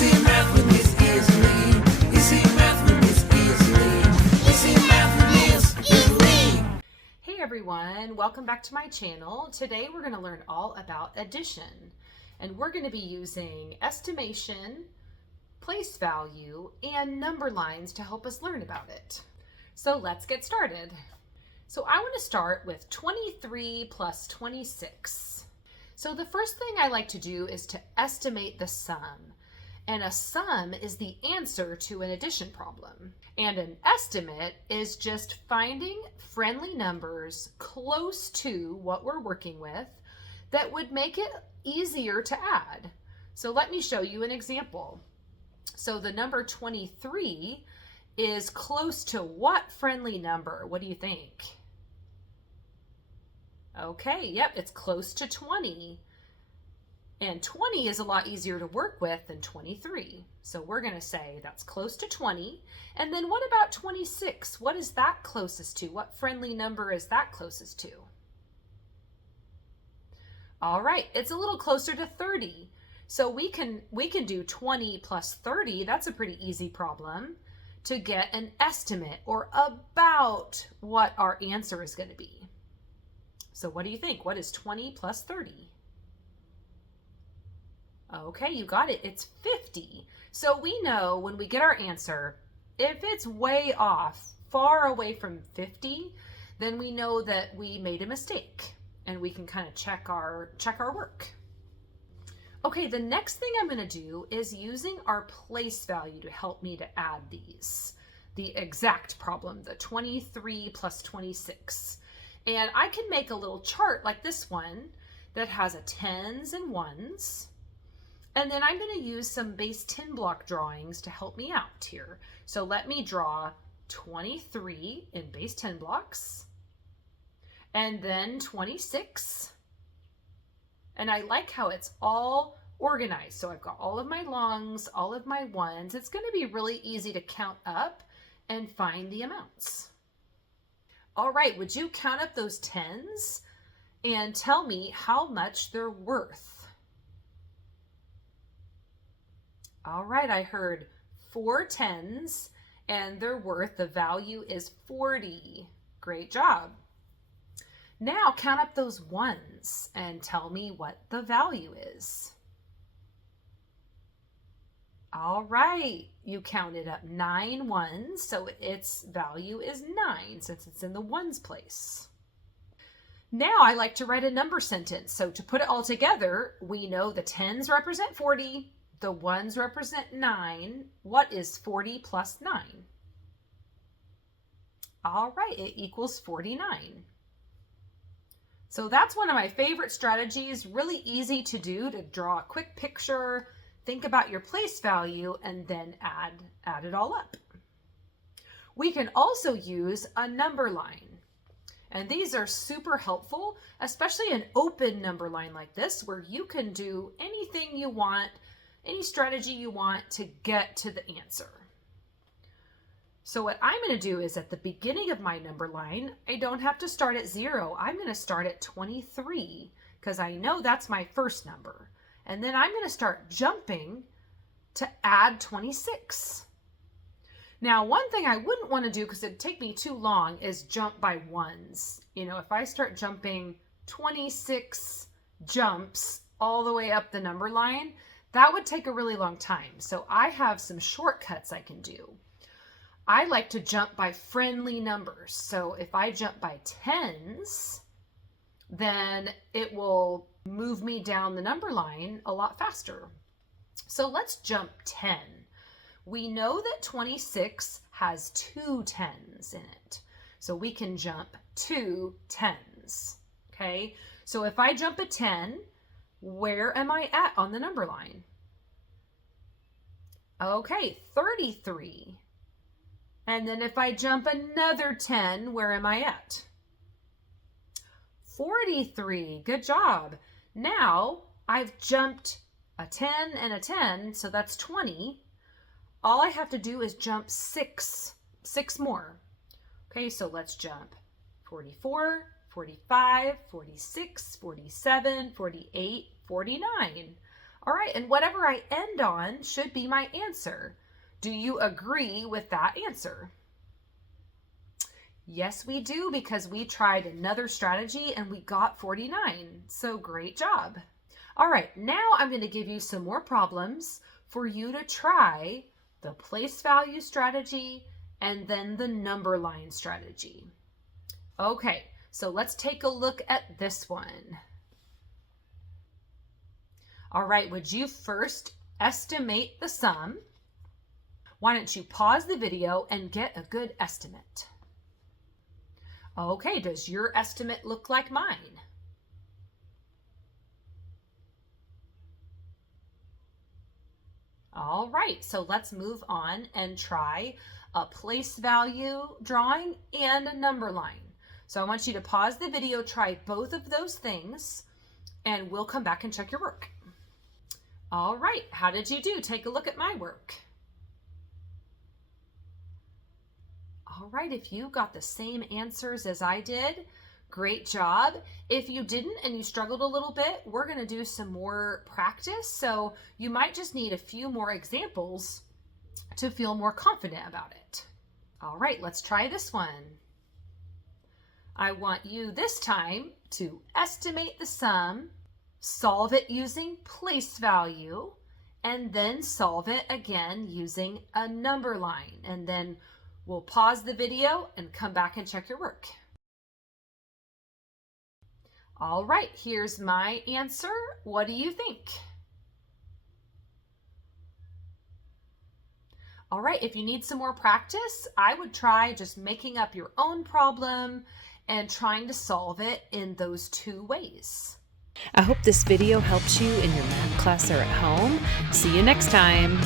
Easy Math with Miss Easley. Easy Math with Miss Easley. Easy Math with Miss Easley. Hey everyone, welcome back to my channel. Today we're going to learn all about addition, and we're going to be using estimation, place value, and number lines to help us learn about it. So let's get started. So I want to start with 23 plus 26. So the first thing I like to do is to estimate the sum. And a sum is the answer to an addition problem. And an estimate is just finding friendly numbers close to what we're working with that would make it easier to add. So let me show you an example. So the number 23 is close to what friendly number? What do you think? Okay, yep, it's close to 20. And 20 is a lot easier to work with than 23. So we're going to say that's close to 20. And then what about 26? What is that closest to? What friendly number is that closest to? All right, it's a little closer to 30. So we can do 20 plus 30. That's a pretty easy problem to get an estimate or about what our answer is going to be. So what do you think? What is 20 plus 30? Okay, you got it. It's 50. So we know when we get our answer, if it's way off, far away from 50, then we know that we made a mistake and we can kind of check our work. Okay, the next thing I'm going to do is using our place value to help me to add these. The exact problem, the 23 plus 26. And I can make a little chart like this one that has a tens and ones. And then I'm going to use some base 10 block drawings to help me out here. So let me draw 23 in base 10 blocks. And then 26. And I like how it's all organized. So I've got all of my longs, all of my ones. It's going to be really easy to count up and find the amounts. All right, would you count up those tens and tell me how much they're worth? All right, I heard 4 tens and they're worth, the value is 40. Great job. Now count up those ones and tell me what the value is. All right, you counted up 9 ones, so its value is 9 since it's in the ones place. Now I like to write a number sentence. So to put it all together, we know the tens represent 40, the ones represent 9. What is 40 plus 9? All right, it equals 49. So that's one of my favorite strategies, really easy to do, to draw a quick picture, think about your place value, and then add it all up. We can also use a number line. And these are super helpful, especially an open number line like this, where you can do anything you want, any strategy you want to get to the answer. So what I'm going to do is at the beginning of my number line, I don't have to start at 0. I'm going to start at 23 because I know that's my first number. And then I'm going to start jumping to add 26. Now, one thing I wouldn't want to do, because it'd take me too long, is jump by ones. You know, if I start jumping 26 jumps all the way up the number line, that would take a really long time. So I have some shortcuts I can do. I like to jump by friendly numbers. So if I jump by tens, then it will move me down the number line a lot faster. So let's jump 10. We know that 26 has 2 tens in it. So we can jump 2 tens. Okay, so if I jump a 10, where am I at on the number line? Okay, 33. And then if I jump another 10, where am I at? 43. Good job. Now I've jumped a 10 and a 10, so that's 20. All I have to do is jump 6 more. Okay, so let's jump 44, 45, 46, 47, 48, 49. All right, and whatever I end on should be my answer. Do you agree with that answer? Yes, we do, because we tried another strategy and we got 49. So great job. All right, now I'm going to give you some more problems for you to try the place value strategy and then the number line strategy. Okay, so let's take a look at this one. All right, would you first estimate the sum? Why don't you pause the video and get a good estimate? Okay, does your estimate look like mine? All right, so let's move on and try a place value drawing and a number line. So I want you to pause the video, try both of those things, and we'll come back and check your work. All right, how did you do? Take a look at my work. All right, if you got the same answers as I did, great job. If you didn't and you struggled a little bit, we're going to do some more practice. So you might just need a few more examples to feel more confident about it. All right, let's try this one. I want you this time to estimate the sum, solve it using place value, and then solve it again using a number line. And then we'll pause the video and come back and check your work. All right, here's my answer. What do you think? All right, if you need some more practice, I would try just making up your own problem and trying to solve it in those two ways. I hope this video helps you in your math class or at home. See you next time.